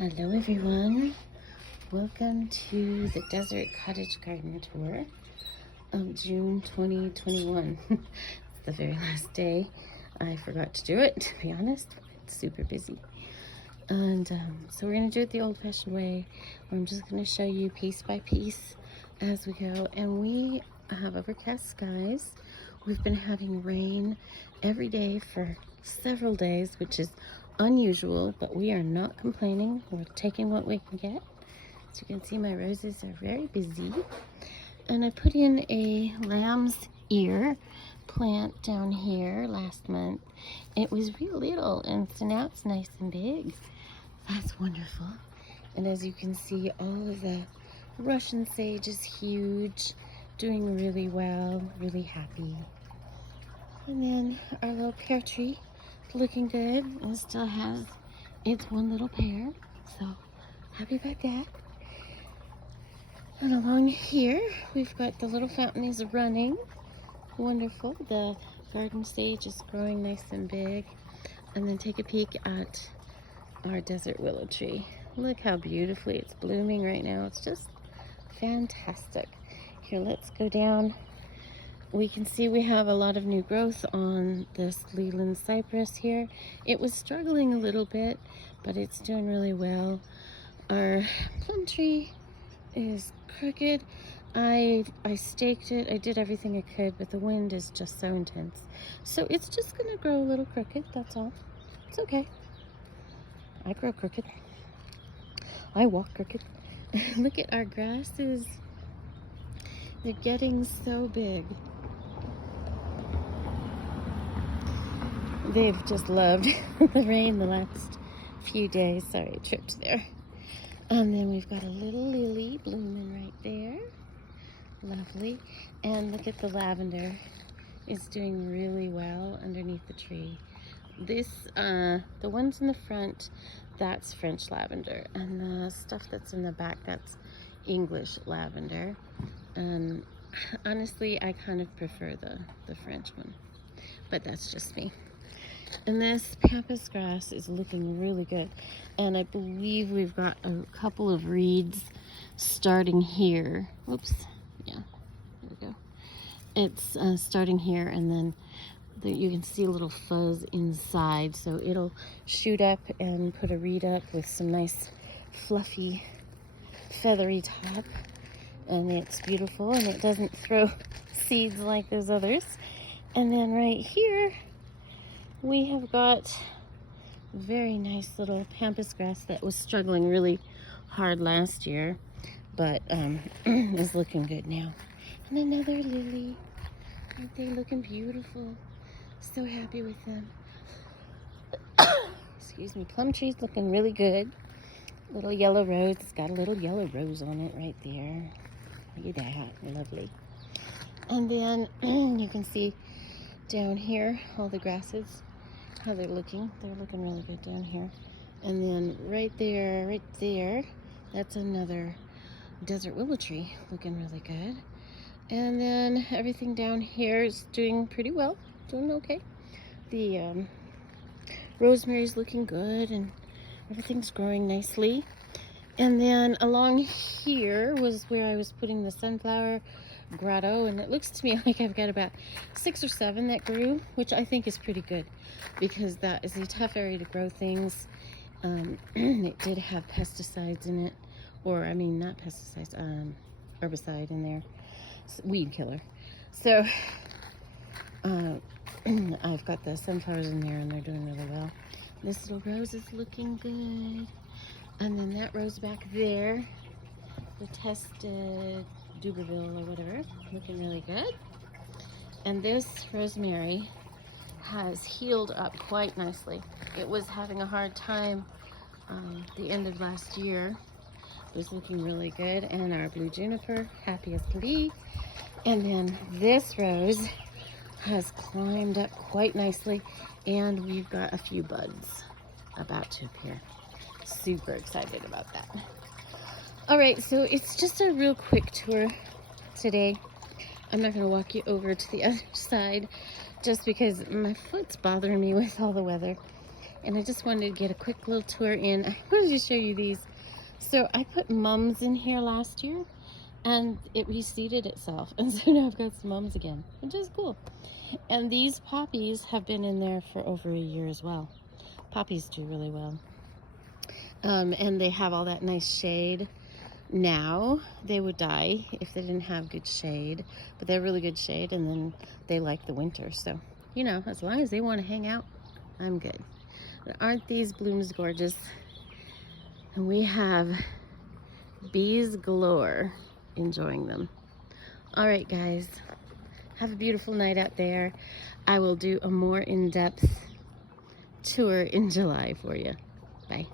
Hello everyone, welcome to the Desert Cottage Garden Tour of June 2021. It's the very last day. I forgot to do it, to be honest. It's super busy. And so we're going to do it the old-fashioned way, where I'm just going to show you piece by piece as we go. And we have overcast skies. We've been having rain every day for several days, which is unusual, but we are not complaining. We're taking what we can get. As you can see, my roses are very busy. And I put in a lamb's ear plant down here last month. It was real little, and so now it's nice and big. That's wonderful. And as you can see, all of the Russian sage is huge, doing really well, really happy. And then our little pear tree, looking good, and still has its one little pear, so happy about that. And along here we've got the little fountain is running, wonderful. The garden sage is growing nice and big. And then take a peek at our desert willow tree. Look how beautifully it's blooming right now. It's just fantastic. Here, let's go down. We can see we have a lot of new growth on this Leland cypress here. It was struggling a little bit, but it's doing really well. Our plum tree is crooked. I staked it. I did everything I could, but the wind is just so intense. So it's just gonna grow a little crooked, that's all. It's okay. I grow crooked. I walk crooked. Look at our grasses. They're getting so big. They've just loved the rain the last few days. Sorry, I tripped there. And then we've got a little lily blooming right there. Lovely. And look at the lavender. It's doing really well underneath the tree. This, the ones in the front, that's French lavender. And the stuff that's in the back, that's English lavender. And honestly, I kind of prefer the French one. But that's just me. And this pampas grass is looking really good. And I believe we've got a couple of reeds starting here. Oops. Yeah, there we go. It's starting here, and then you can see a little fuzz inside. So it'll shoot up and put a reed up with some nice fluffy feathery top. And it's beautiful, and it doesn't throw seeds like those others. And then right here, we have got very nice little pampas grass that was struggling really hard last year, but is looking good now. And another lily. Aren't they looking beautiful? So happy with them. Excuse me. Plum tree's looking really good. Little yellow rose. It's got a little yellow rose on it right there. Look at that. Lovely. And then you can see down here all the grasses, how they're looking. They're looking really good down here. And then right there, that's another desert willow tree looking really good. And then everything down here is doing pretty well, doing okay. The rosemary's looking good, and everything's growing nicely. And then along here was where I was putting the sunflower grotto, and it looks to me like I've got about 6 or 7 that grew, which I think is pretty good, because that is a tough area to grow things. It did have pesticides in it, or I mean not pesticides, herbicide in there, weed killer. So I've got the sunflowers in there, and they're doing really well. This little rose is looking good. And then that rose back there, the tested Duberville or whatever, looking really good. And this rosemary has healed up quite nicely. It was having a hard time the end of last year. It was looking really good. And our blue juniper, happy as can be. And then this rose has climbed up quite nicely, and we've got a few buds about to appear. Super excited about that. All right, so it's just a real quick tour today. I'm not going to walk you over to the other side just because my foot's bothering me with all the weather. And I just wanted to get a quick little tour in. I wanted to show you these. So I put mums in here last year and it reseeded itself. And so now I've got some mums again, which is cool. And these poppies have been in there for over a year as well. Poppies do really well. And they have all that nice shade. Now they would die if they didn't have good shade, but they're really good shade, and then they like the winter. So, you know, as long as they want to hang out, I'm good. But aren't these blooms gorgeous? And we have bees galore enjoying them. All right, guys, have a beautiful night out there. I will do a more in-depth tour in July for you. Bye.